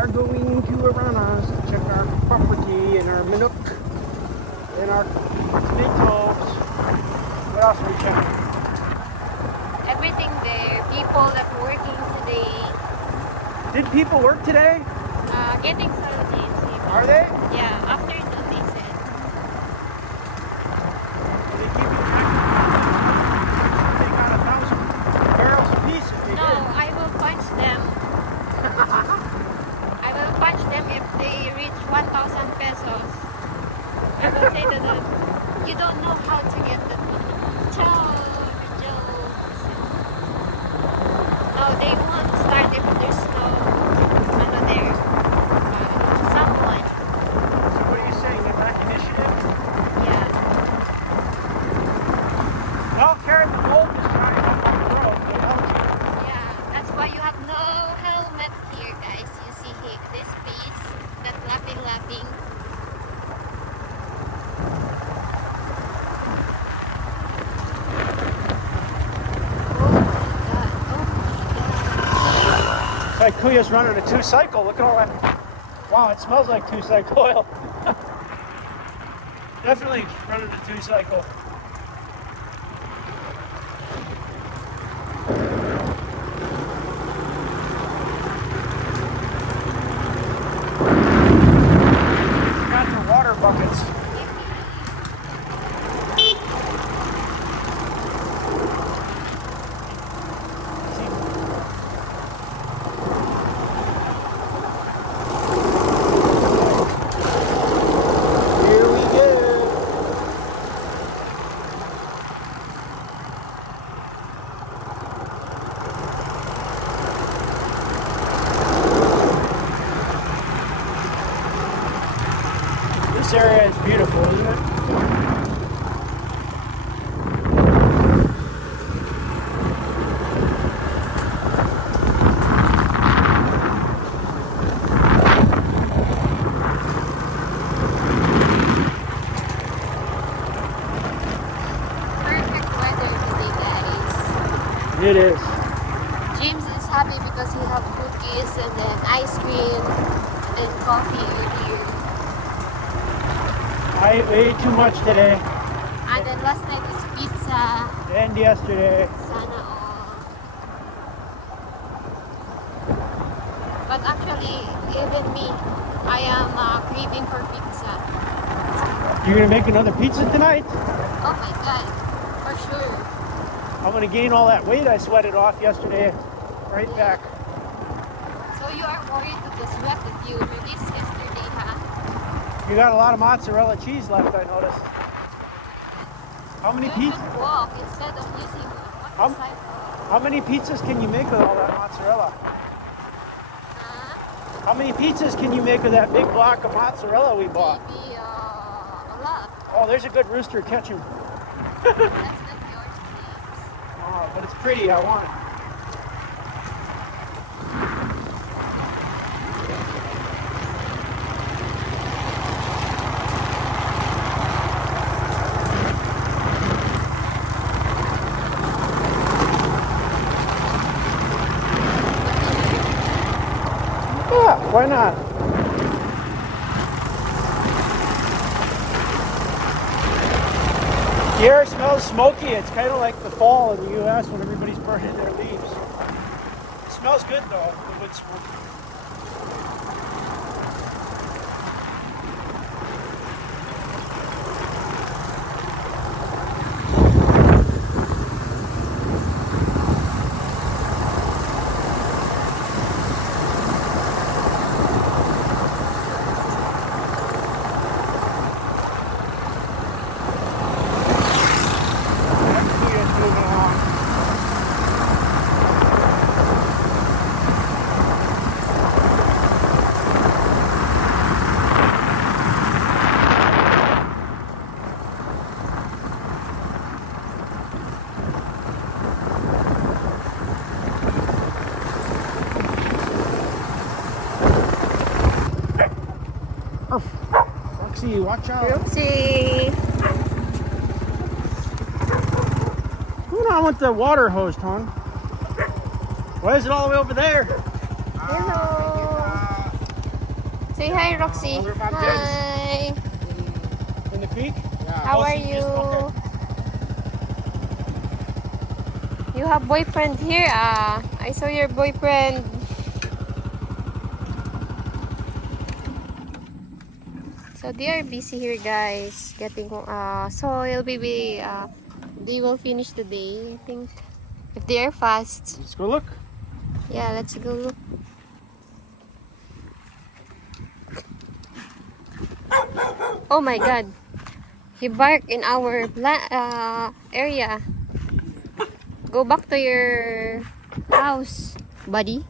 are going to Aranas to check our property and our Minook and our tomatoes. What else are we checking? Everything there. People that working today. Did people work today? Getting started. Are they? Yeah, afternoon they said. They keep you they got 1,000 barrels apiece if they No, did. I will punch them. I will punch them if they reach 1,000 pesos. I will say to them, you don't know how to get the jokes. No, they won't start if there's no there. Someone. So what are you saying? Get back initiative? Yeah. Well, Karen, the bolt is trying to come on the road. It helps you. Yeah, that's why you have no helmet here, guys. You see here, this piece, that lapping. It's like Kuya's running a 2-cycle. Look at all that. Wow, it smells like 2-cycle oil. Definitely running a 2-cycle. Got their water buckets. Here we go. This area is beautiful, isn't it? Perfect weather today, guys. It is. James is happy because he have cookies and then ice cream and coffee earlier. I ate too much today And then last night is pizza. and yesterday. Sana all. But actually, even me, I am craving for pizza. You're gonna make another pizza tonight? Oh my god, for sure. I'm gonna gain all that weight I sweated off yesterday right back. So you are worried with the sweat that you released yesterday, huh? You got a lot of mozzarella cheese left, I noticed. How many You pizzas? should walk instead of using motorcycle. How many pizzas can you make with all that mozzarella? Huh? How many pizzas can you make with that big block of mozzarella we bought? Maybe a lot. Oh, there's a good rooster catching. That's not yours, James. Oh, but it's pretty. I want it. Yeah, why not? The air smells smoky. It's kind of like the fall in the U.S. when everybody's burning their leaves. It smells good though, the wood smoke. Roxy, watch out. Oopsie. What's going on with the water hose, Tong? Why is it all the way over there? Hello. Say hi, Roxy. Wonder if I'm Hi. In the creek? How are you? You have boyfriend here? I saw your boyfriend. So they are busy here, guys, getting soil. Maybe they will finish today, I think, if they are fast. Let's go look. Yeah, let's go look. Oh my God, he barked in our area. Go back to your house, buddy.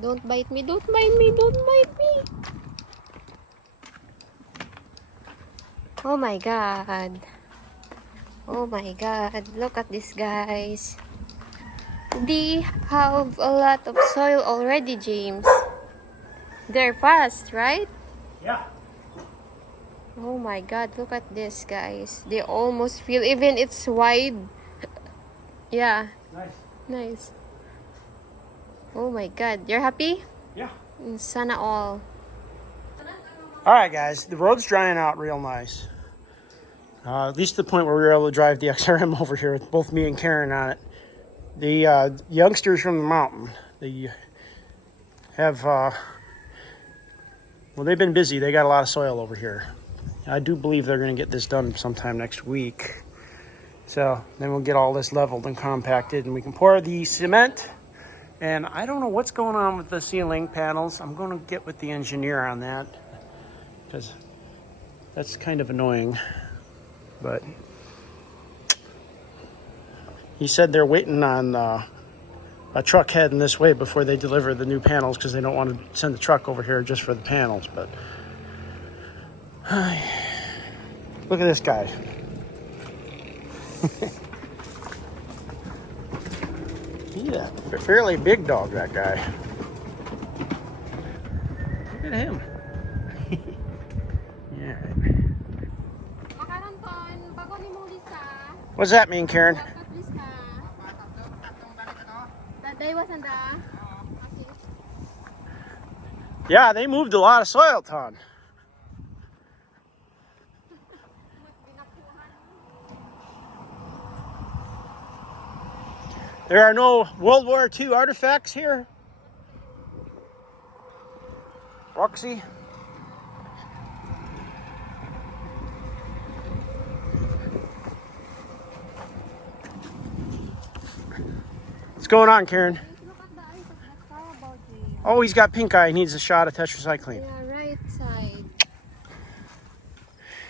Don't bite me, don't bite me, don't bite me. Oh my God. Oh my God, look at this, guys. They have a lot of soil already, James. They're fast, right? Yeah. Oh my God, look at this, guys. They almost feel, even it's wide. Yeah, Nice. nice. Oh my God, you're happy? Yeah. Sana all. All right, guys. The road's drying out real nice. At least to the point where we were able to drive the XRM over here with both me and Karen on it. The youngsters from the mountain, they have, well, they've been busy. They got a lot of soil over here. I do believe they're going to get this done sometime next week. So then we'll get all this leveled and compacted and we can pour the cement. And I don't know what's going on with the ceiling panels. I'm going to get with the engineer on that because that's kind of annoying. But he said they're waiting on a truck heading this way before they deliver the new panels because they don't want to send the truck over here just for the panels. But look at this guy. He's a fairly big dog, that guy. Look at him. Yeah. What's that mean, Karen? Yeah, they moved a lot of soil, Ton. There are no World War II artifacts here. Roxy. What's going on, Karen? Oh, he's got pink eye. He needs a shot of tetracycline. Yeah, right side.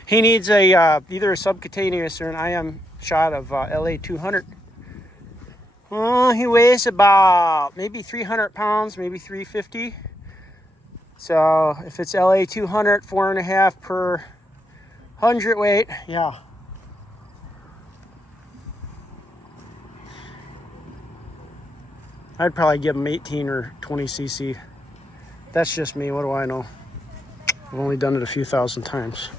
He needs a either a subcutaneous or an IM shot of LA200. Oh, he weighs about maybe 300 pounds, maybe 350. So if it's LA200, 4.5 per 100 weight, yeah. I'd probably give him 18 or 20 cc. That's just me. What do I know? I've only done it a few thousand times.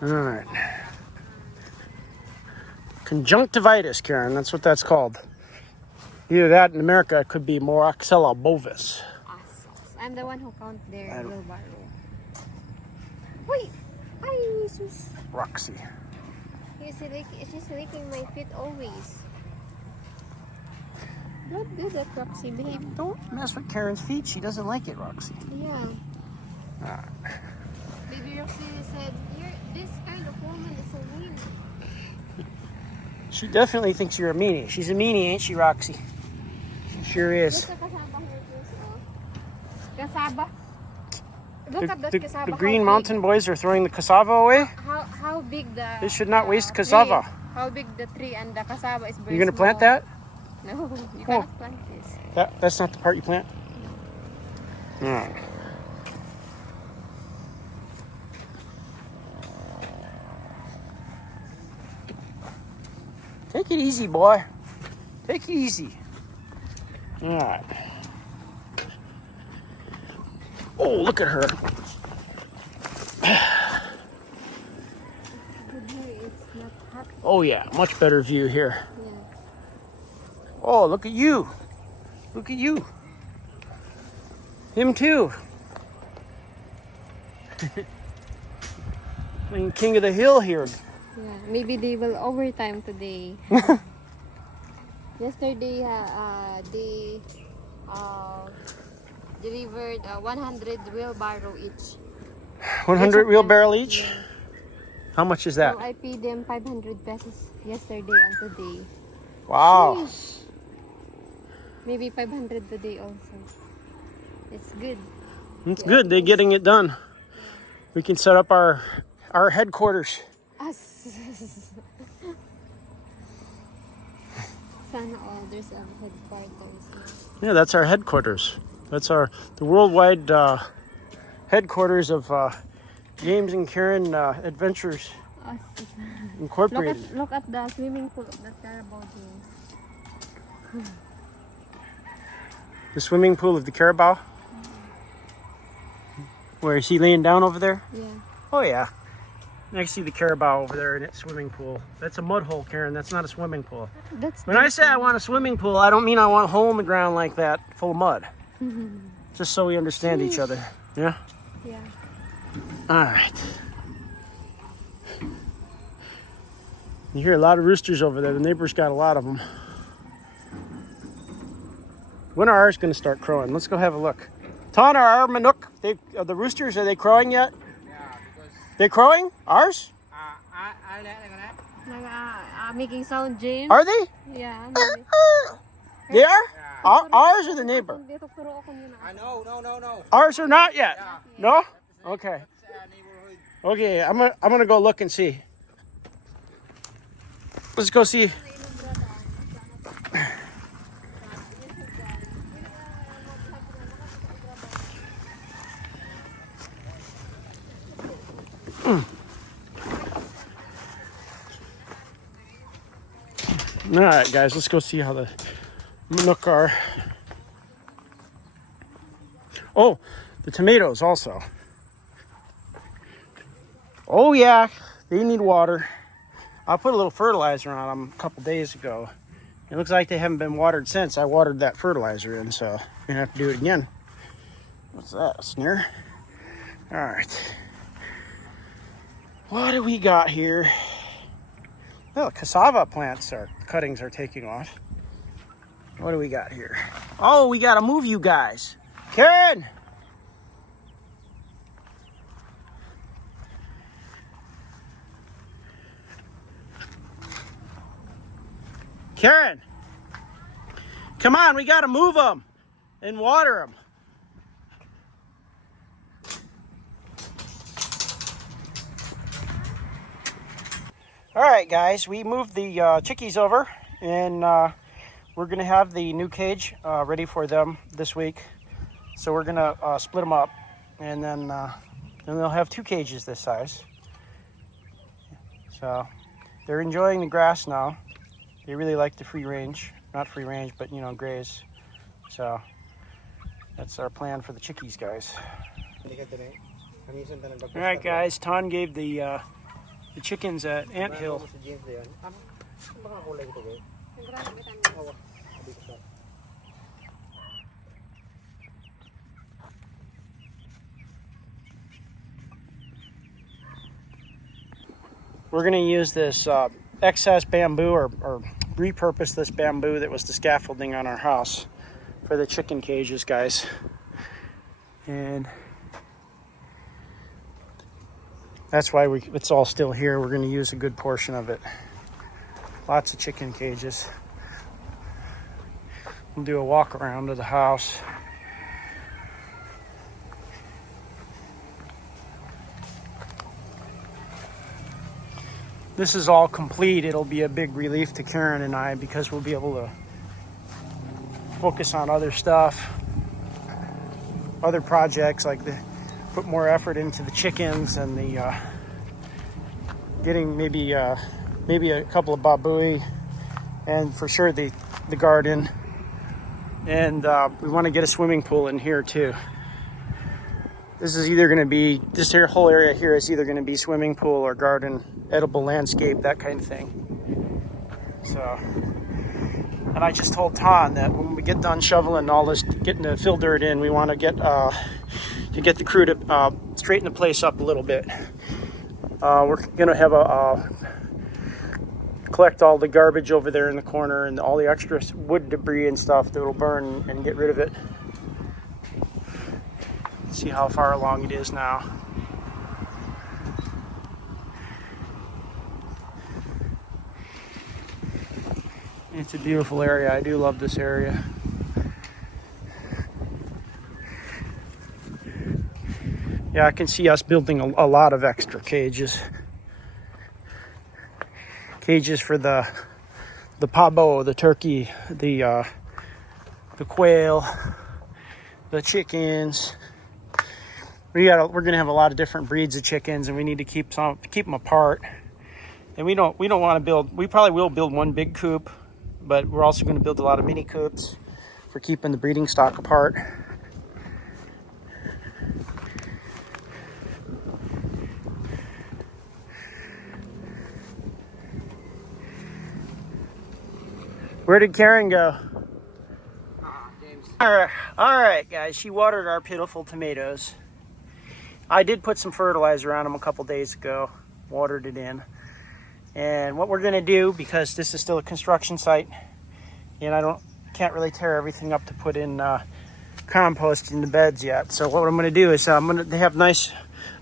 All right. Conjunctivitis, Karen. That's what that's called. Either that in America, it could be Moraxella bovis. I'm the one who count their wheelbarrow. Wait! Ay, Jesus. Roxy. She's licking my feet always. Don't do that, Roxy, babe. Don't mess with Karen's feet. She doesn't like it, Roxy. Yeah. Right. Baby Roxy said, this kind of woman is a mean. She definitely thinks you're a meanie. She's a meanie, ain't she, Roxy? She sure is. Cassava. Look at that cassava. The Green Mountain boys are throwing the cassava away? How big the... They should not waste cassava. Tree, how big the tree and the cassava is very You gonna small. plant that? No, you cannot plant this. That's not the part you plant? No. All right. Take it easy, boy. Take it easy. All right. Oh, look at her. Oh, yeah. Much better view here. Yeah. Oh, look at you. Look at you. Him too. Playing King of the Hill here. Yeah, maybe they will overtime today. Yesterday, they delivered 100 wheelbarrow each. 100 wheelbarrow each? Yeah. How much is that? So I paid them 500 pesos yesterday and today. Wow. Sheesh. Maybe 500 today also. It's good. It's good. They're getting it done. We can set up our headquarters. Sana all there's a headquarters. Yeah, that's our headquarters. That's the worldwide headquarters of James and Karen Adventures Incorporated. Look at the swimming pool of the Carabao Game. The swimming pool of the Carabao? Where is he laying down over there? Yeah. Oh yeah. I see the Carabao over there in its swimming pool. That's a mud hole, Karen. That's not a swimming pool. When I say I want a swimming pool, I don't mean I want a hole in the ground like that full of mud. Just so we understand each other. Yeah? Yeah. Alright. You hear a lot of roosters over there. The neighbors got a lot of them. When are ours going to start crowing? Let's go have a look. Ton, are our Manuk, the roosters, are they crowing yet? Yeah, because They crowing? Ours? Making sound, James. Are they? Yeah. They are? Ours or the neighbor? no. Ours are not yet. Yeah. No? Okay. Neighborhood. Okay, I'm gonna go look and see. Let's go see. All right, guys, let's go see how the Manuk are. Oh, the tomatoes also. Oh yeah, they need water. I put a little fertilizer on them a couple days ago. It looks like they haven't been watered since I watered that fertilizer in, so I'm gonna have to do it again. What's that, a snare? All right. What do we got here? Oh, cassava cuttings are taking off. What do we got here? Oh, we gotta move you guys. Karen! Karen! Come on, we gotta move them and water them. All right, guys, we moved the chickies over, and we're gonna have the new cage ready for them this week. So we're gonna split them up, and then they'll have 2 cages this size. So they're enjoying the grass now. They really like the free range, not free range, but you know, graze. So that's our plan for the chickies, guys. All right, guys, Ton gave the chickens at Anthill. We're going to use this excess bamboo or repurpose this bamboo that was the scaffolding on our house for the chicken cages, guys. And that's why it's all still here. We're going to use a good portion of it. Lots of chicken cages. We'll do a walk around to the house. This is all complete. It'll be a big relief to Karen and I because we'll be able to focus on other stuff, other projects, like put more effort into the chickens and the getting maybe a couple of babui, and for sure the garden. And we want to get a swimming pool in here too. This is either going to be, this whole area here is either going to be swimming pool or garden, edible landscape, that kind of thing. So And I just told Ton that when we get done shoveling all this, getting the fill dirt in, we want to get the crew to straighten the place up a little bit. We're gonna have collect all the garbage over there in the corner and all the extra wood debris and stuff that will burn and get rid of it. See how far along it is now. It's a beautiful area. I do love this area. Yeah, I can see us building a lot of extra cages. Cages for the pavo, the turkey, the quail, the chickens. We're gonna have a lot of different breeds of chickens, and we need to keep them apart. And we don't want to build. We probably will build one big coop, but we're also going to build a lot of mini coops for keeping the breeding stock apart. Where did Karen go? James. All right, guys. She watered our pitiful tomatoes. I did put some fertilizer on them a couple days ago. Watered it in. And what we're gonna do, because this is still a construction site, and I can't really tear everything up to put in compost in the beds yet. So what I'm gonna do is they have nice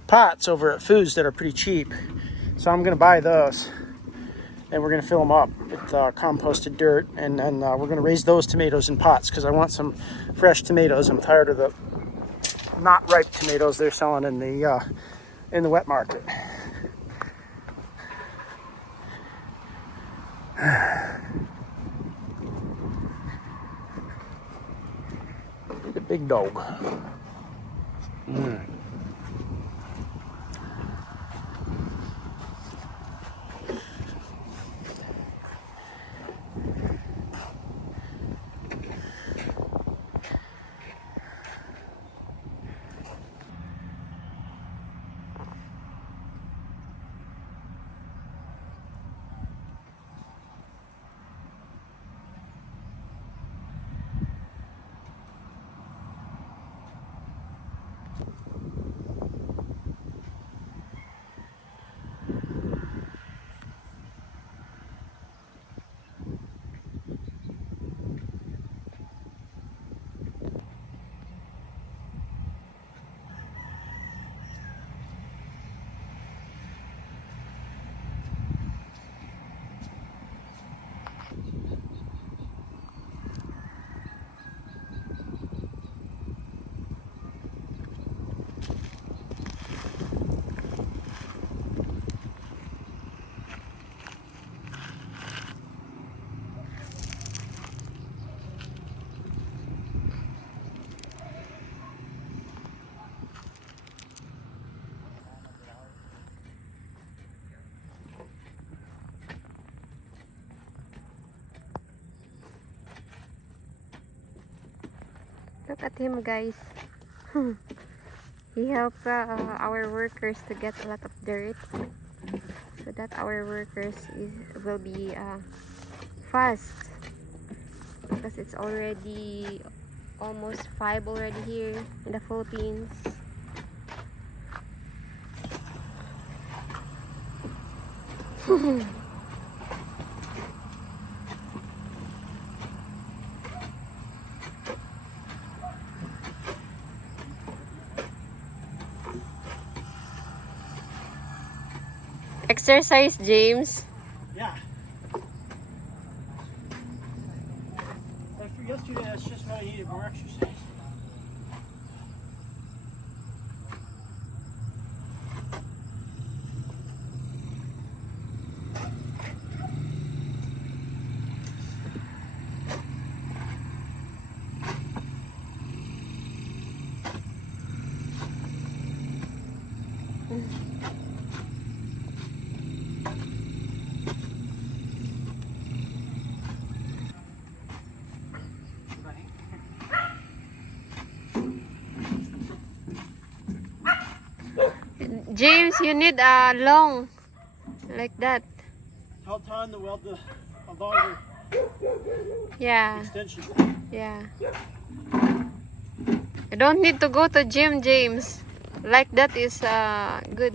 pots over at Foods that are pretty cheap. So I'm gonna buy those, and we're gonna fill them up with composted dirt, and then we're gonna raise those tomatoes in pots because I want some fresh tomatoes. I'm tired of the not ripe tomatoes they're selling in the wet market. The big dog. Look at him, guys. He helped our workers to get a lot of dirt so that our workers will be fast, because it's already almost 5 already here in the Philippines. Exercise, James. Yeah. After yesterday, that's just what I needed, more exercise. James, you need a long like that. Tell Ton to weld a longer Yeah. extension. Yeah. You don't need to go to gym, James. Like that is good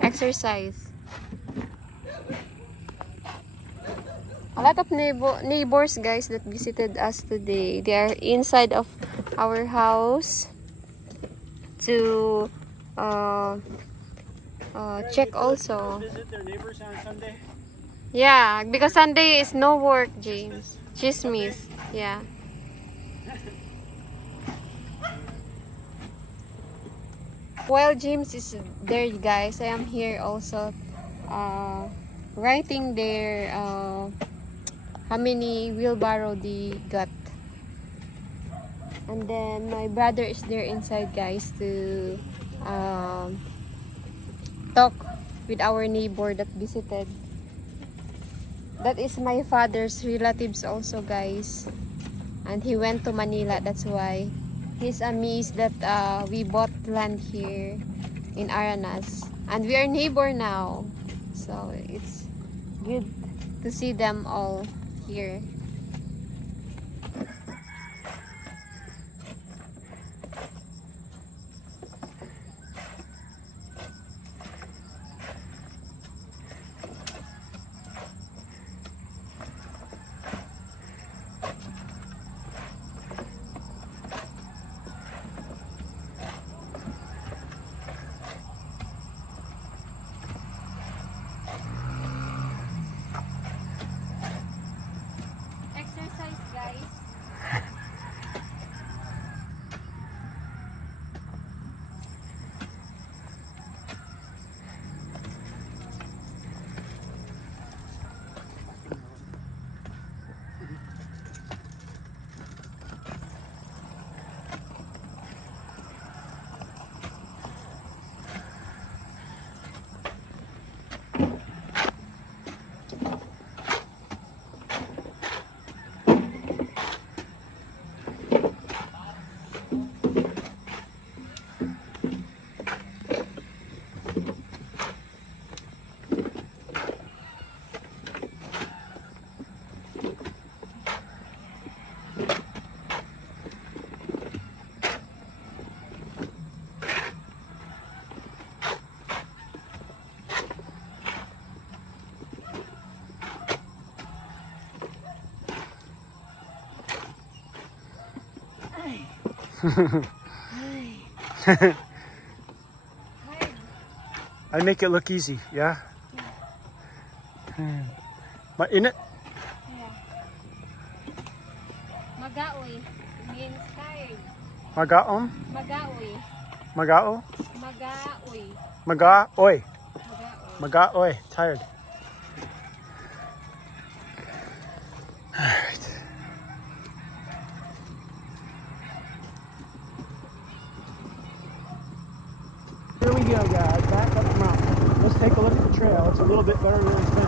exercise. A lot of neighbors, guys, that visited us today. They are inside of our house to check also. Visit their neighbors on Sunday. Yeah, because Sunday is no work, James. Chismis. Yeah. While James is there, guys, I am here also writing their how many wheelbarrow they got. And then my brother is there inside, guys, to talk with our neighbor that visited. That is my father's relatives also, guys. And he went to Manila, that's why. He's amazed that we bought land here in Aranas. And we are neighbor now. So it's good to see them all here. Exercise, guys. I make it look easy, yeah? But in it? Yeah. Magaoy means tired. Magaon? Magaoy. Magao? Magaoy. Magaoy. Magaoy. Magaoy. Tired. Alright. Here we go, guys. Back up the mountain. Let's take a look at the trail. It's a little bit better than it's been.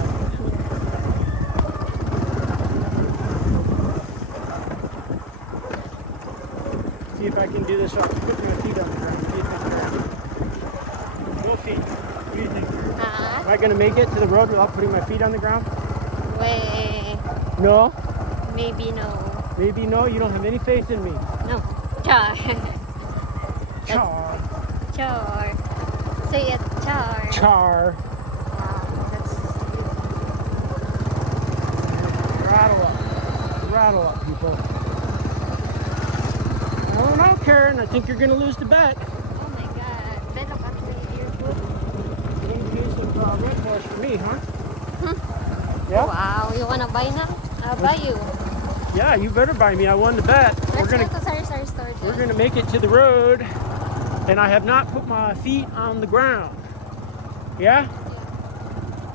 See if I can do this without putting my feet on the ground. What do you think? Both feet. What do you think? Am I going to make it to the road without putting my feet on the ground? Way. No? Maybe no. Maybe no? You don't have any faith in me. No. Char. Char. Char. Say it, char. Char. Wow, that's good. Rattle up. Rattle up, people. I don't know, Karen. I think you're going to lose the bet. Oh my god. Then look at my earbook. You need to use some red horse for me, huh? Yeah? Wow, you wanna buy now? I'll buy you. Yeah, you better buy me. I won the bet. Let's go to Sari store. We're going to make it to the road, and I have not put my feet on the ground. Yeah?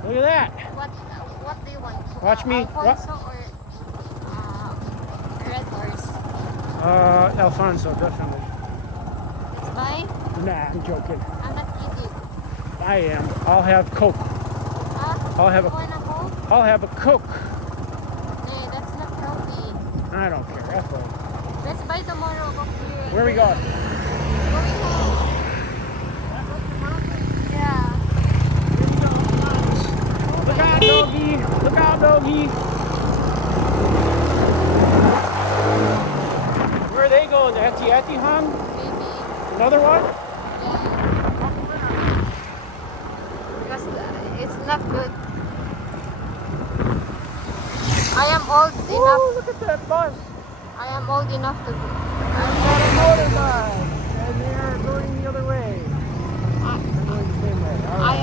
Look at that. What do you want? Watch me. Alfonso or red horse? Alfonso, definitely. Let's buy? Nah, I'm joking. I'm not idiot. I am. I'll have Coke. Huh? I'll have You a wanna go? I'll have a Coke. Hey, that's not healthy. I don't care. F O. Let's buy tomorrow. Go here. Where are we going? Going home. Yeah. Look out, doggy. Look out, doggy. Patihang? Maybe. Another one? Yeah. Because it's not good. I am old enough. Woo, look at that bus. I am old enough to go. I'm Got old a enough to go. motorbike. And they are going the other way. They're going the same way. All right.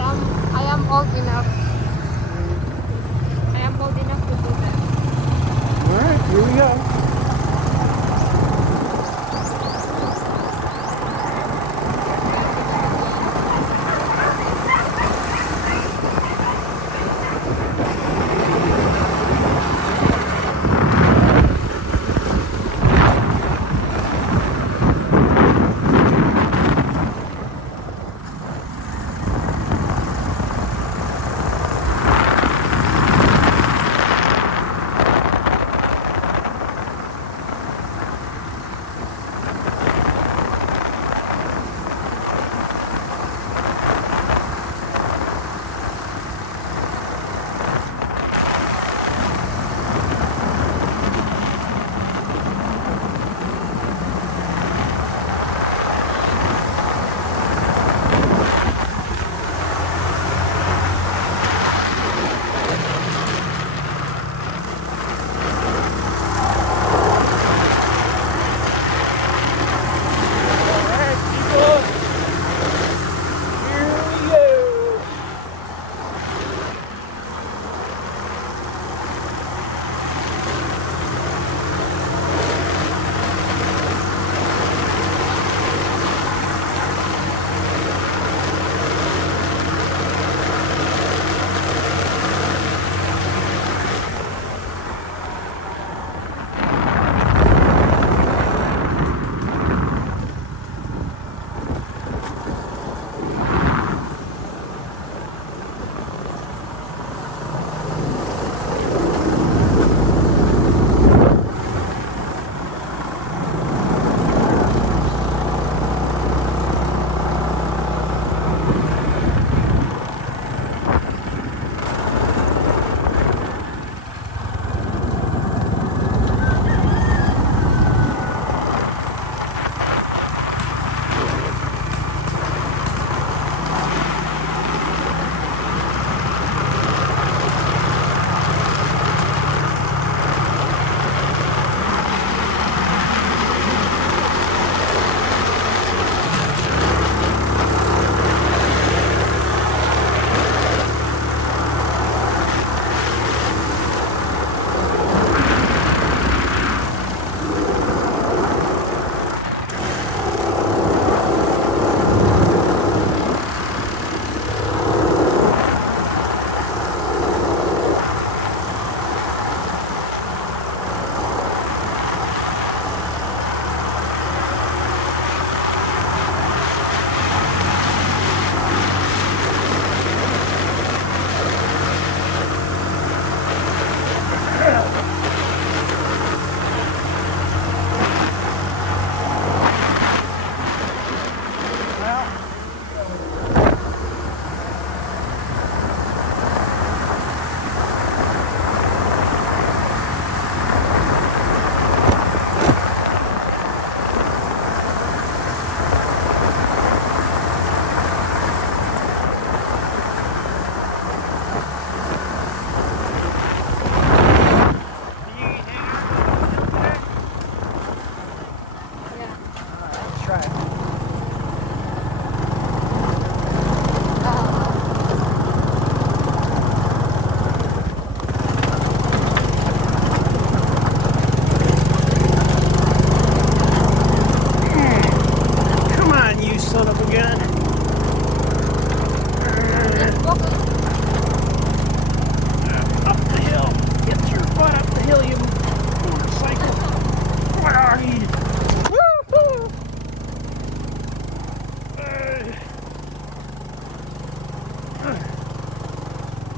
I am old enough. I am old enough to do that. All right, here we go.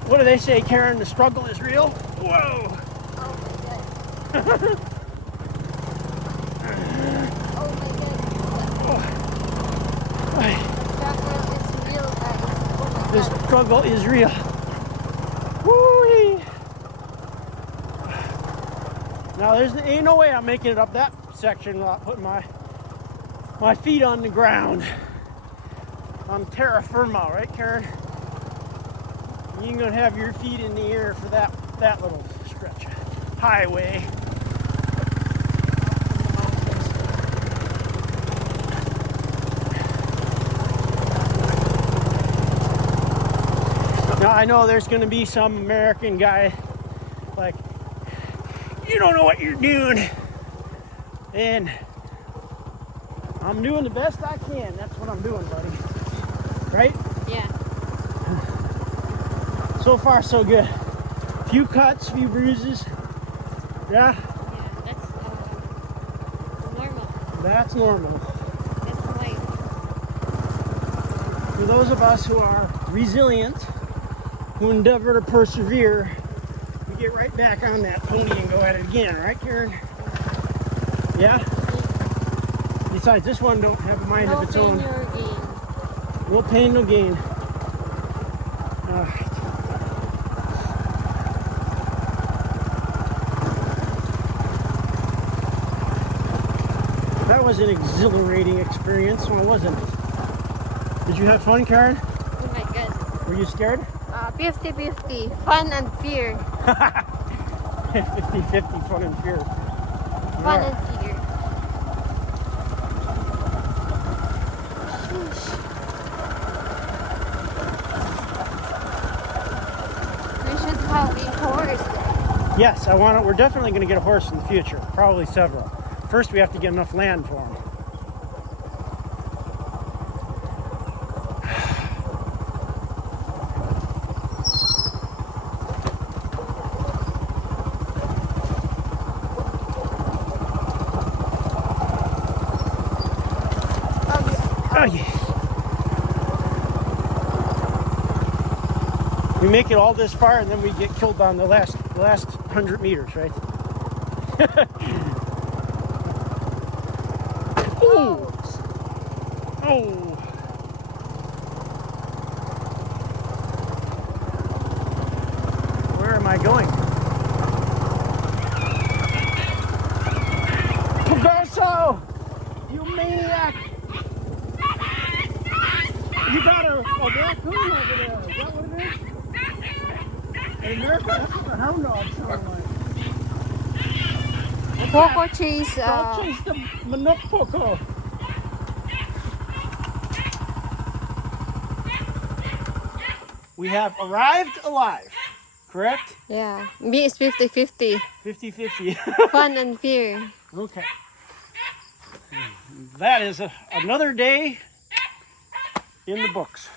What do they say, Karen? The struggle is real? Whoa! Oh my god. Oh my god. The struggle is real, guys. Oh my The god. struggle is real. Woo-wee! Now, ain't no way I'm making it up that section without putting my my feet on the ground on terra firma, right, Karen? You're gonna have your feet in the air for that little stretch highway. Now I know there's gonna be some American guy like, you don't know what you're doing, and I'm doing the best I can. That's what I'm doing, buddy. Right? Yeah. So far, so good. Few cuts, few bruises. Yeah? Yeah, that's normal. That's normal. That's life. For those of us who are resilient, who endeavor to persevere, we get right back on that pony and go at it again, right, Karen? Yeah? Besides, this one don't have a mind No of its pain, own. no gain. No pain, no gain. All right. That was an exhilarating experience, wasn't it? Did you have fun, Karen? Oh my god. Were you scared? 50-50. Fun and fear. 50-50 fun and fear. Fun and fear. We should have a horse. Yes, I want it. We're definitely going to get a horse in the future. Probably several. First, we have to get enough land for him. Oh, yeah. We make it all this far, and then we get killed on the last 100 meters, right? Ooh. Oh. Where am I going? Progresso! You maniac! You got a raccoon over there. Is that what it is? In America, that's what a hound dog sound like. Poco chase. Don't chase the manok poco. We have arrived alive, correct? Yeah. Me is 50-50. 50-50. Fun and fear. Okay. That is another day in the books.